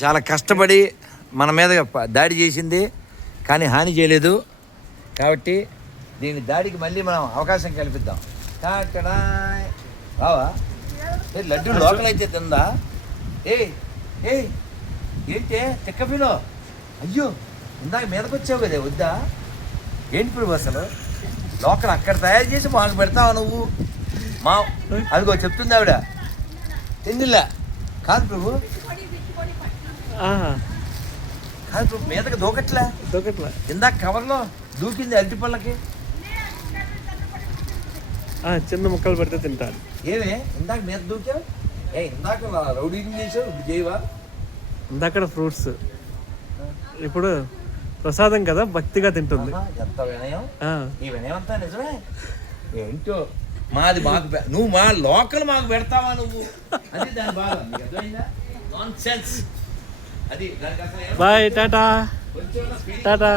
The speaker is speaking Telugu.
చాలా కష్టపడి మన మీద దాడి చేసింది కానీ హాని చేయలేదు. కాబట్టి దీని దాడికి మళ్ళీ మనం అవకాశం కల్పిద్దాం. టాటడాయ్. రావా? ఏ, లడ్డు లోకల్ అయితే తిందా ఏ ఏ ఏంటి తిక్కపిలో అయ్యో ఇందాక మీదకి వచ్చావు కదా వద్దా? ఏంటి ప్రభు అసలు? లోకల్ అక్కడ తయారు చేసి మాకు పెడతావు నువ్వు? మా అదిగో చెప్తుంది ఆవిడ. తిందిలా కాదు ప్రభు కాదు మీదకి దూకట్లే? దొరకట్లా ఇందాక కవర్లో దూకింది అరటిపళ్ళకి చిన్న ముక్కలు పెడితే తింటాను ఏమే? ఇందాక మీద దూకావు? ఏ ఇందాక రౌడీ చేసావు ఇప్పుడు చేయవా? ఇందాక ఫ్రూట్స్. ఇప్పుడు ప్రసాదం కదా భక్తిగా తింటుంది. ఎంత వినయం. ఈ వినయం అంతా నిజమే. ఏంటో? మాది మాకు నువ్వు మా లోకల్ మాకు పెడతావా నువ్వు? అది దాని బాధ. నాన్ సెన్స్ అది దానికి అసలు ఏం- బాయ్ టాటా. టాటా.